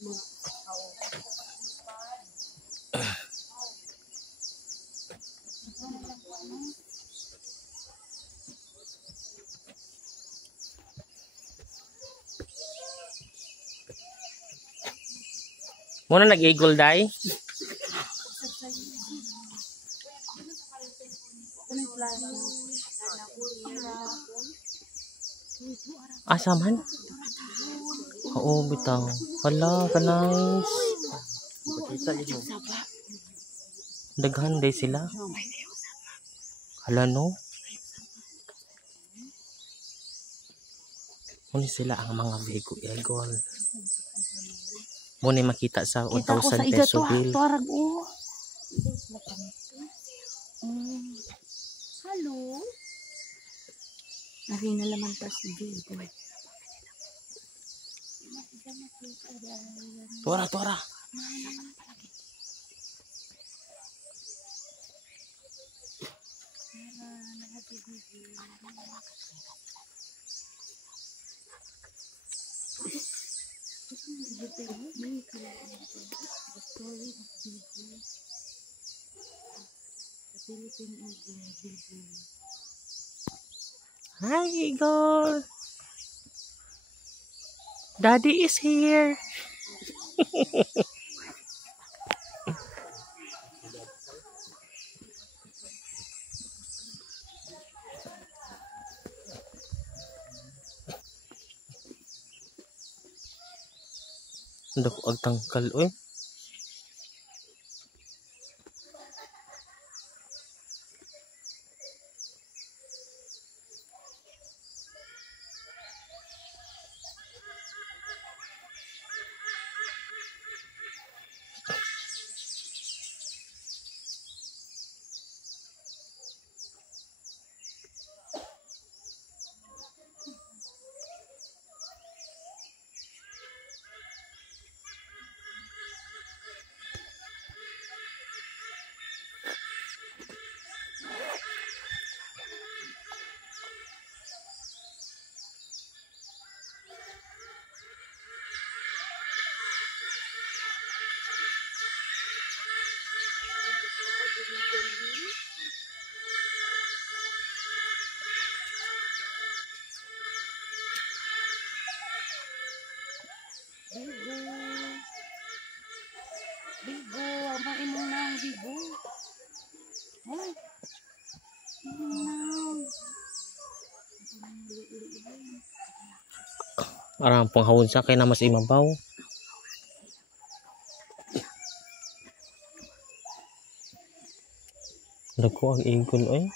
Muna nag-eagle die. Asaman? Oo, bitaw. Hala, ka-nice. Daghan day sila. Hala no. Muna sila ang mga eagle. Muna makita sa 1,000 peso bill. Halo. Narina laman tas dito. Tora. Hi, eagle. Daddy is here. Dako ag tangkal oy. Bigo, ang maimong nang bigo. Ay. Arang panghawon sa kay na mas imabaw. Dako ang eagle oy.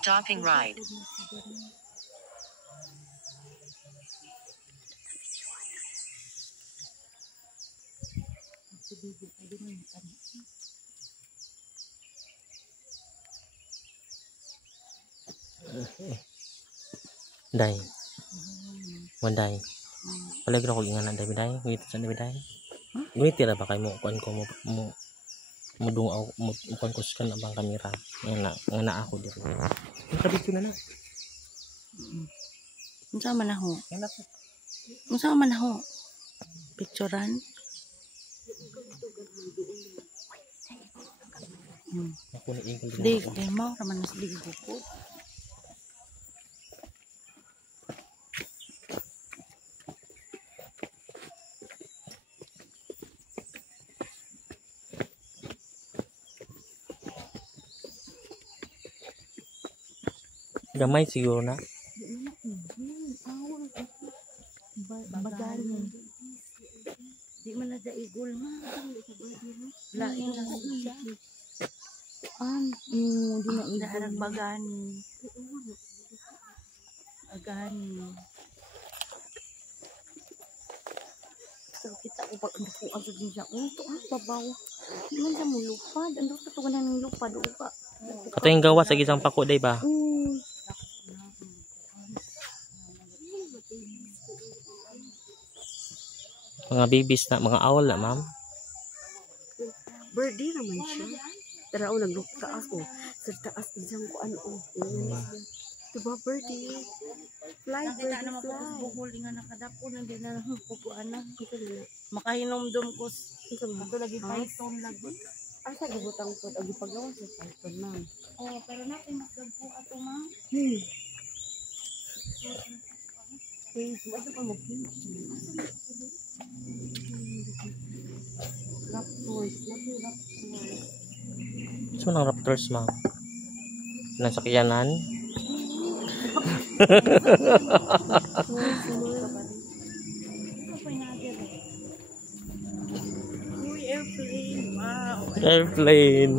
Stopping ride. Day. Wanday. Palagi ko ingana day biday. Wait sa biday. Wait tira ba kay mo kuan ko mo mudungaw mo kuan ko skan abang kamera. Ngana ako dito. Nakabito na. Unsa man ako? Unsa man ako? Picturean? Ako ni eagle Di mo raman mas ligo ko. Gamay siguro na. Bagal. Di man na igol ma. Lain lang siya. Di na igol. Bagani. Bagani. So kita ko pag ano ko agad din siya. Ito ang babaw. Di man siya mo lupad. Ano sa tuwanan ng lupad o ka? Kato yung gawa sa gisang pako day ba? Mga bibis na, mga owl na ma'am. Birdie naman siya. Tara o nagtaas o. Sa taas isang ko ano o. Diba birdie? Fly birdie fly. Bukol nga nakadapo na din na pupuan na. Makahinom-dom ko. Ito lagi python lagi. Asa gabutang po. Agi pagawa sa python na. Oh, pero natin magdagpo ato ma. Asa pa mag-pinch? Raptors. So, ng raptors ma'am. Nasakyanan. Uy, airplane. Wow. Airplane.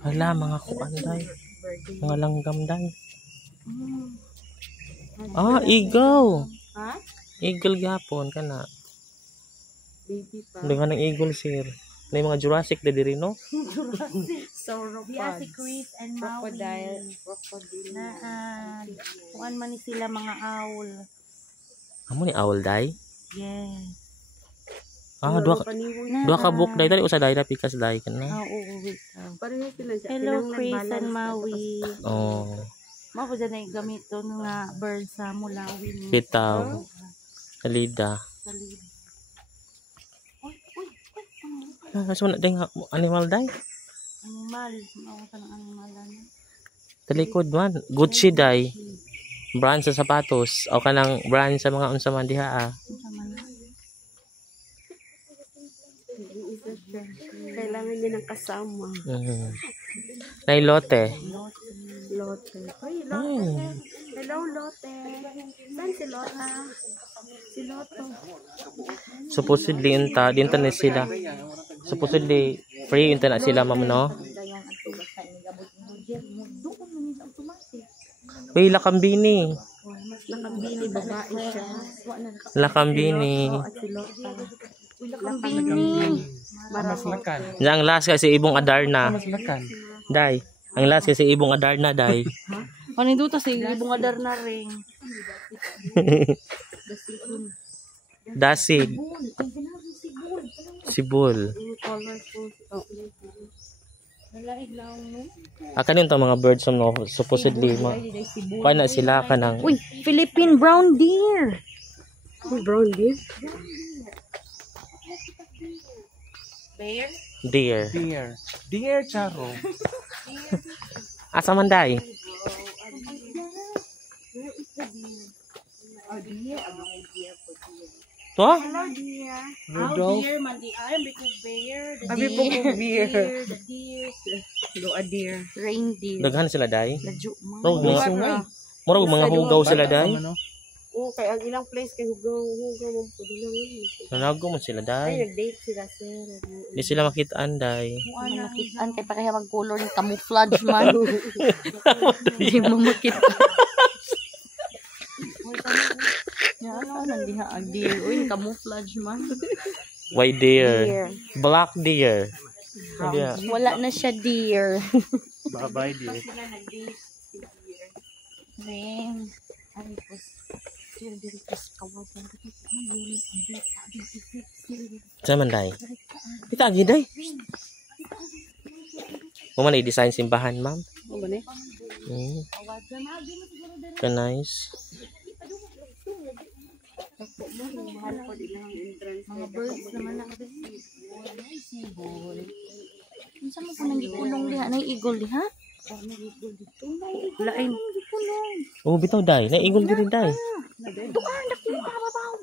Hala, mga kuan day. Mga langgam day. Ah, eagle. Ha? Eagle gapon ka na. Baby pa. Dengan ng eagle sir. May mga Jurassic na diri no? Sauropods. Chris and Maui. Crocodile. Kuan man ni sila mga owl. Amo ni owl day. Yes. Ah, dua ka book day dali usa day pikas day kana. Oo, wait. Hello, Chris and Maui. Oh. Mao po dyan ay gamiton nga bird sa mulawin. Bitaw. Salida. Salid. Ah, so na day animal day. Animal. Mao ka ng animalan. Talikod man. Gucci day. Brand sa sapatos o kanang brand sa mga unsa man diha ah. Kailangan niya ng kasama. Nay lote. Lote. Hoy, Lote. Hello, Lote. Saan si Lota? Si Loto. Supposedly dinta na sila. Supposedly free inta na sila ma'am no. Uy, lakambini. Lakambini, babae siya. Lakambini. Lakambini. Maslakan. Ang last kasi ibong Adarna. Maslakan. Day. Ang last kasi ibong Adarna day. Ano ito si ibong adar na ring. Dasig. Sibul. Akan yung mga birds no supposedly pa na sila kanang. Uy, Philippine brown deer. Brown deer? Bear? Deer. Dear Charo. Asa man day? To? Hello deer. Rudolph. Deer man di ay big bear. Abi po kong beer. The deer. Do a deer. Reindeer. Daghan sila day. Ladyo man. Murag mga hugaw sila day. Oo, kay ang ilang place kay hugaw mo po lang. Nanago man sila day. Nag-date sila sir. Di sila makitaan day. Makitaan kay pareha mag-color ng camouflage man. Hindi mo makita. Ano nandiha ang deer. Uy, camouflage man. White deer. Black deer. Yeah. Wala na siya deer. Bye-bye deer. Ring. Ay, pues. Zaman day. Kita agi day. Mo man i-design simbahan, ma'am. Ano ba ni? Ka nice. Mga birds naman na. Ano mo po nang ikulong liha? Nang igol liha? Lain. Oh, bitaw day. Naigol diri day. Doon, nakita ka babaw.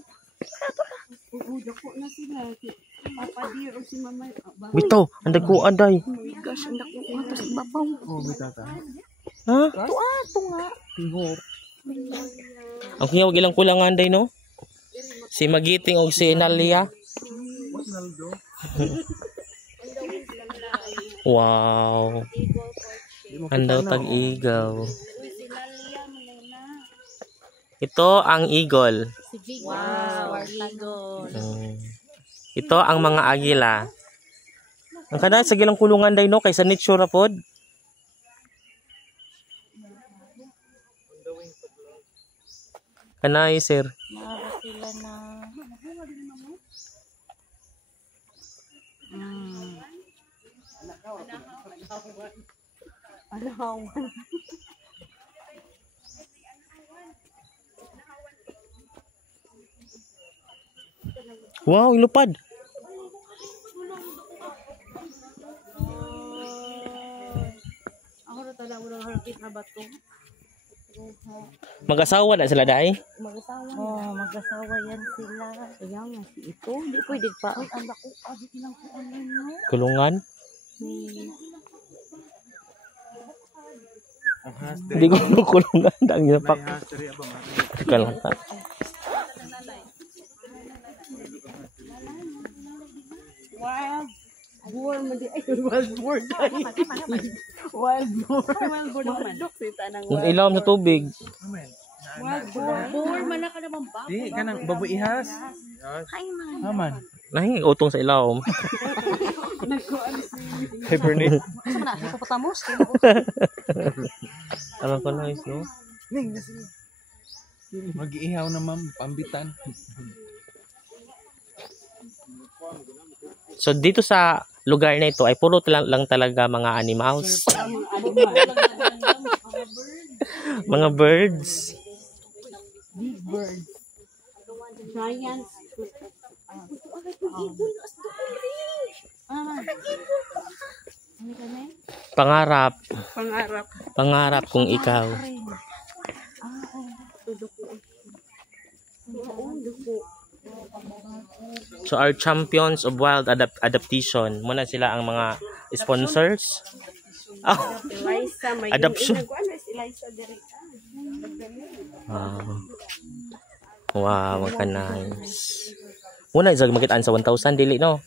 Tara. Oo, dako na sila. Papa Deer o si Mama. Bitaw, andag ko aday. Oh my gosh, ang dako nga tas babaw. Oh, may tata. Ha? Ito nga. Tingop. Ang kunya wag ilang kulangan day no? Si Magiting o si Nalia. What's Naldo? Wow. Andaw tag-igaw. Ito ang eagle. Wow, eagle. Ito ang mga agila. Ang kada sa gilang kulungan day no kaysa nature ra pod. Kanay sir. Mara sila na. Alahawan. Wow, ilupad. Ako na talaga mo nang harapit na bato. Mag-asawa na sila day. Mag-asawa. Oh, mag-asawa yan sila. Kaya nga si ito. Hindi pwede pa. Ang anak ko. Adi lang ko ano no. Kulungan. Ang has Hindi ko kulungan. Dang May yapak. has diri abang. Teka lang ta. Wild boar man di. Ay, wild boar dahil. Wild boar. Wild boar naman. Sita ng wild Ilawom sa tubig. Amen. Wild boar. Boar man na ka naman ba? Di kanang baboy ihas. Ay man. Aman. Nahingi utong sa ilawom. Hibernate. Sa mana? Hippopotamus? Alam ko na no? Ning nasi. Mag-iihaw na ma'am, pambitan. So dito sa lugar na ito ay puro lang talaga mga animals. Mga birds. Big birds. Giants. Pangarap. Pangarap. Pangarap kung ikaw. So our champions of wild adaptation. Muna sila ang mga sponsors. Oh, Eliza. May adoption. Ano is Eliza direct. Wow. Wow, ka nice. Muna isag makitaan sa 1,000 dili no.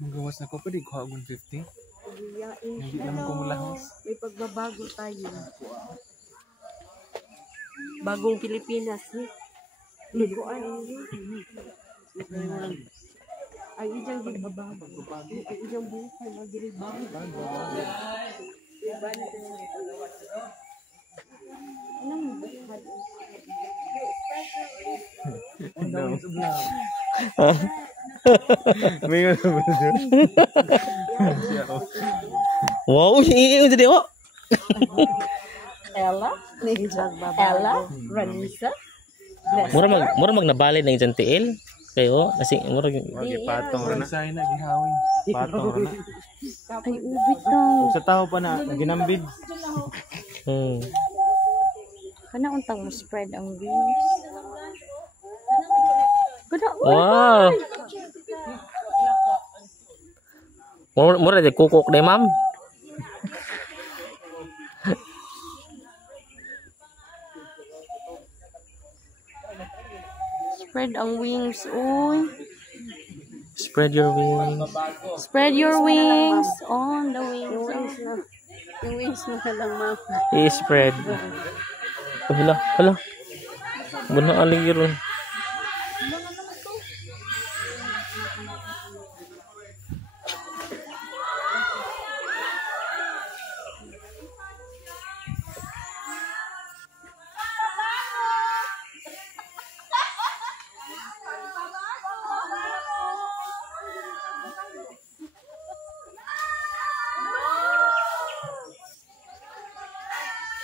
Magawas na ko pa di ko 150. Hindi naman ko mulahos. May pagbabago tayo. Bagong Pilipinas. Luguan. Ay, ijang ginabago. Ijang buhay. Magiribago. Anong buhay? Ang dami sa vlog. May nga ba dyan? Wow, iyo dito oh. Ella? Ella? Ranisa? Mura mag nabalid ng isang tiil. Kayo kasi mura Patong ra na. Say na gihawin. Patong ra na. Ay, ubit daw. Sa tao pa na ginambid. Kana untang mo spread ang views. Kana Wow. Mura de kukuk deh, Ma'am. spread ang wings, uy. Spread your wings. Spread your wings on the wings. Yung wings na lang, ma'am. I-spread. Oh, hala, hala. Buna aligiron.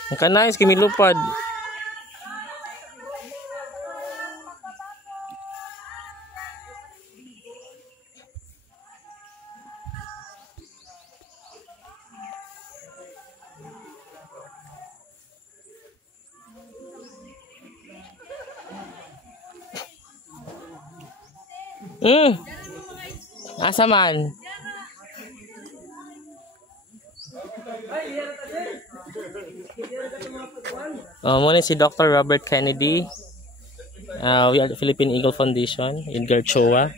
Ang kanais kimi lupad. Asa man? Muna si Dr. Robert Kennedy. We are the Philippine Eagle Foundation, Edgar Choa.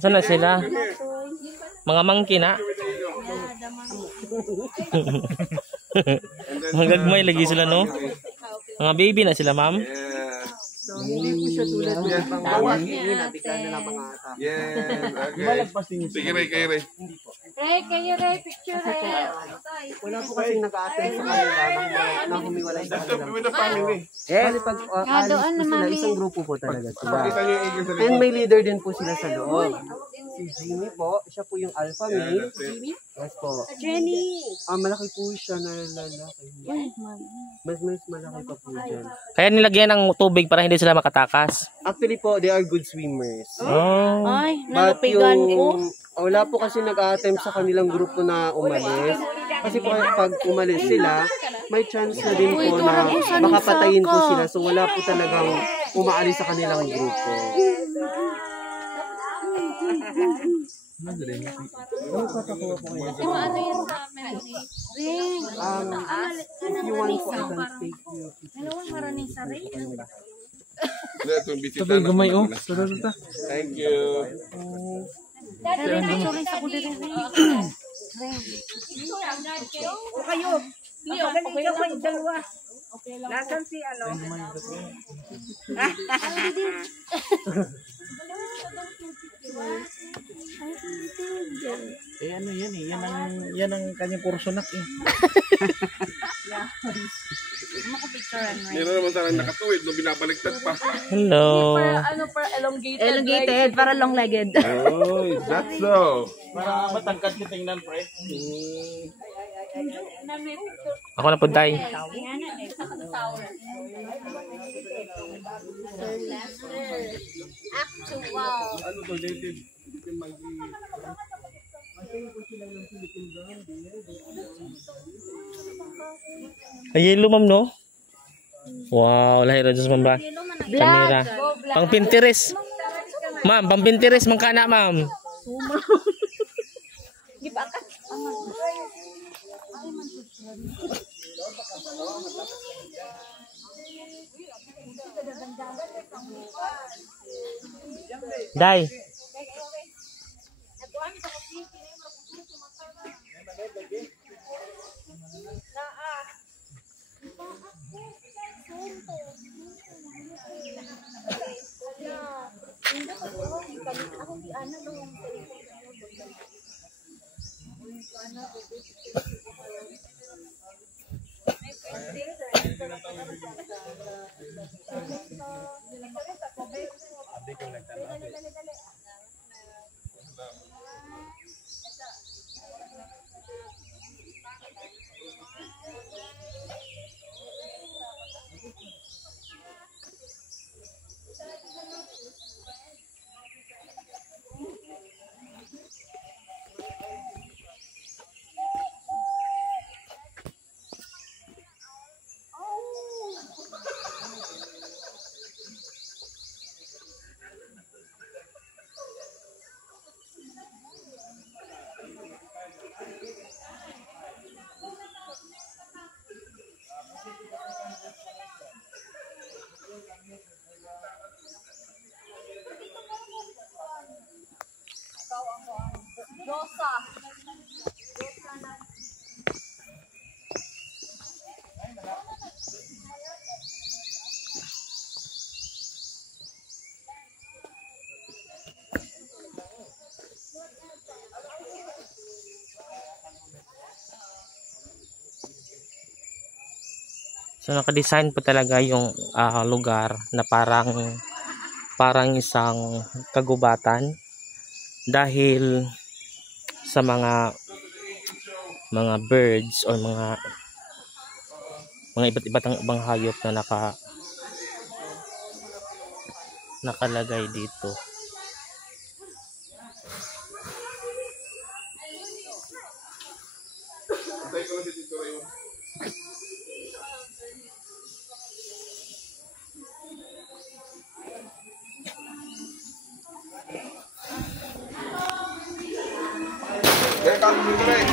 Saan na sila? Mga monkey na? Mga gagmay lagi sila, no? Mga baby na sila, ma'am? So, hindi po siya tulad ng pangawag. Hindi nabigla na lang mga ata. Yes, okay. Sige, Ray, kayo, Ray. Picture Ray. Wala po kasing nag-a-attend sa kanila nang humiwalay sa kanila. With the family. Bali pag alis po sila, isang grupo po talaga sila. Pakita niyo yung eagle sa And likod. may leader din po sila sa loob. Si Jimmy po, siya po yung alpha male. Yes po. Jenny. Malaki po siya na lalaki. Mas malaki pa po dyan. Kaya nilagyan ng tubig para hindi sila makatakas. Actually po, they are good swimmers. Oh. Ay, But nalupigan ko. wala po kasi nag-a-attempt sa kanilang grupo na umalis. Kasi po pag umalis sila, may chance na din po na baka patayin po sila. So wala po talagang umaalis sa kanilang grupo. If you want po, I can take you. Ito yung bisita Sabay na. gamay oh. Sarata. Thank you. Eh ano yan eh. Yan ang kanyang kursunak eh. Meron naman sana nakatuwid no binabaliktad pa. Hello. Elongated, para long-legged. Oh, is that so? Para matangkad niyo tingnan pre. Ako na po, Day. Ano to, dated? Ay, yellow, ma'am, no? Wow, lahir na Diyos, ma'am ba? Kamera. Pang Pinterest. Ma'am, pang Pinterest, mangkana, ma'am. Day. So naka-design po talaga yung lugar na parang isang kagubatan dahil sa mga birds or mga iba't ibang hayop na nakalagay dito. Antay ko lang si Tito Raymond. Kaya kami dito rin.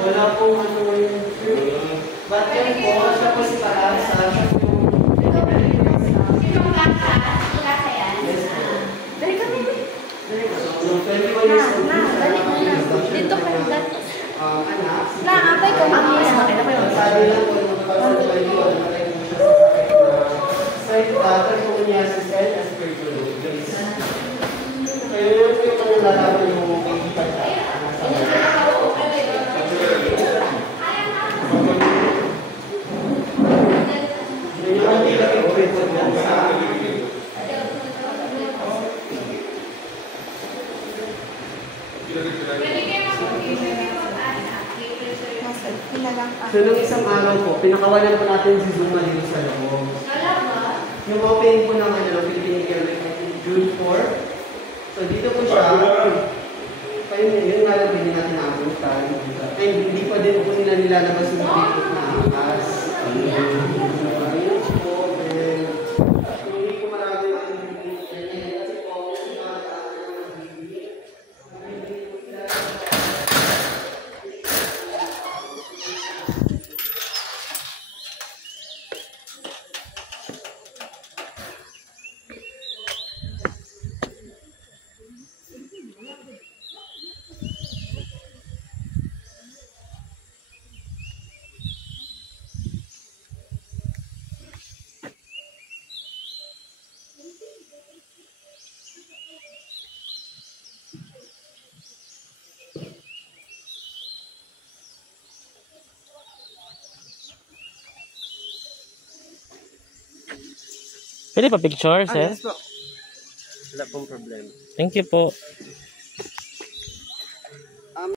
Wala pong ano yung but yun po, siya po si Parasa. Dali kami. Dito ka yung datos. Anak. Naapay ko ang Sabi lang po, nakapagpapalay ko, nakapagpapalay ko siya sa sakit na side tatay po niya si Seth as per Grace. Kaya yun po yung nalalaman yung kaibigan siya. So, nung isang araw po, pinakawalan po natin si Zuma dito sa loob. Yung opening po ng Philippine Academy, June 4. So, dito po siya. Kaya yun nga lang hindi natin naabutan. Ay, hindi pa din po nila nilalabas yung dito na angkas. Ayun po, then, hindi ko marami ang kasi po, kasi mga Pwede pa picture, sir? yes po. Wala pong problema. Thank you po.